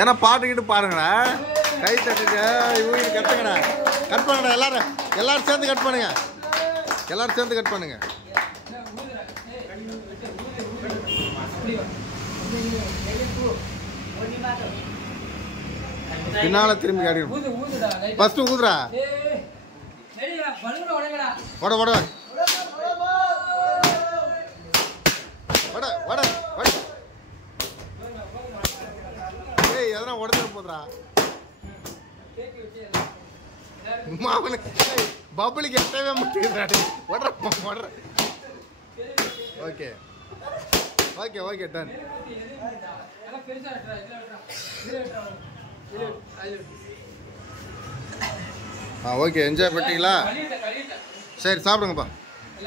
ஏன்னா பாட்டுக்கிட்டு பாருங்கடா, கை தட்டுங்க, இவங்க கட்டுங்கடா, கட் பண்ணுங்கடா. எல்லாரும் சேர்ந்து கட் பண்ணுங்க, எல்லாரும் சேர்ந்து கட் பண்ணுங்க. பின்னால திரும்பி காட்டிடும். ஃபர்ஸ்ட் ஊதுடா. ஓட ஓட ஓட ஓட. ஏய் எதனா உடஞ்சிட போதுடா. மாவனுக்கு பப்புளுக்கு எட்டவே முடியுதுடா. ஓடுற ஓடுற. Okay okay okay done. Okay enjoy பண்ணிட்டீங்களா? சரி சாப்பிடுங்கப்பா.